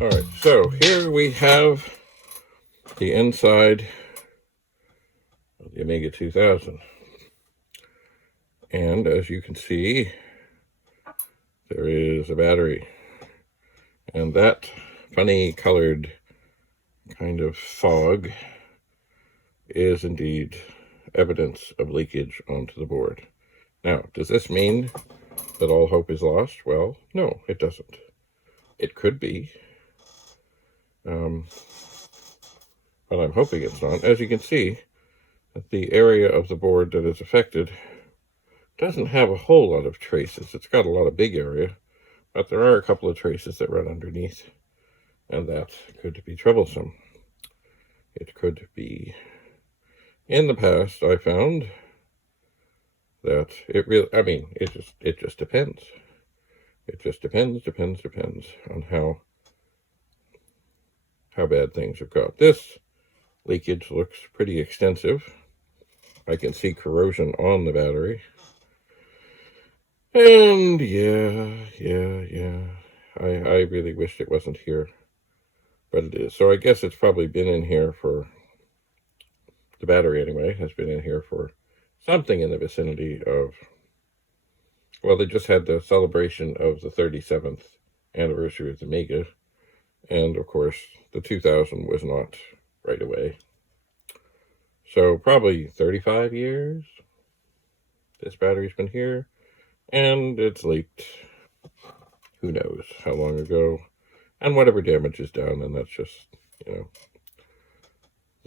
All right, so here we have the inside of the Amiga 2000. And as you can see, there is a battery. And that funny colored kind of fog is indeed evidence of leakage onto the board. Now, does this mean that all hope is lost? Well, no, it doesn't. It could be. But I'm hoping it's not. As you can see, the area of the board that is affected doesn't have a whole lot of traces. It's got a lot of big area, but there are a couple of traces that run underneath, and that could be troublesome. It could be. In the past, I found that it really, it just depends. It just depends on how bad things have got. This leakage looks pretty extensive. I can see corrosion on the battery. And yeah. I really wished it wasn't here, but it is. So I guess it's probably been in here for, the battery anyway, has been in here for something in the vicinity of, well, they just had the celebration of the 37th anniversary of the Amiga, and of course the 2000 was not right away. So probably 35 years this battery's been here, and it's leaked who knows how long ago, and whatever damage is done, and that's just, the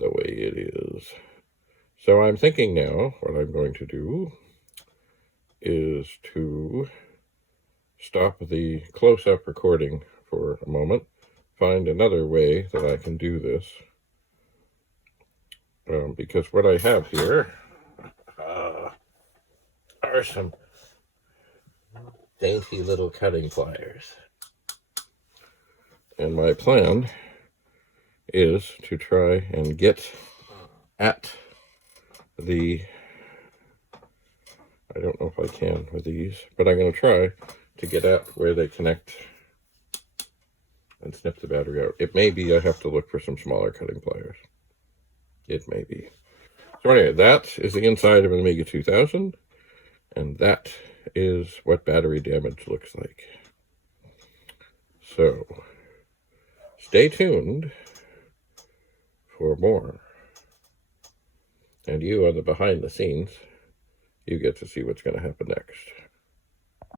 way it is. So I'm thinking now what I'm going to do is to stop the close-up recording for a moment, find another way that I can do this, because what I have here are some dainty little cutting pliers. And my plan is to try and get at the, I don't know if I can with these, but I'm going to try to get at where they connect and snip the battery out. It may be I have to look for some smaller cutting pliers. It may be. So anyway, that is the inside of an Amiga 2000, and that is what battery damage looks like. So, stay tuned for more. And you on the behind the scenes, you get to see what's going to happen next.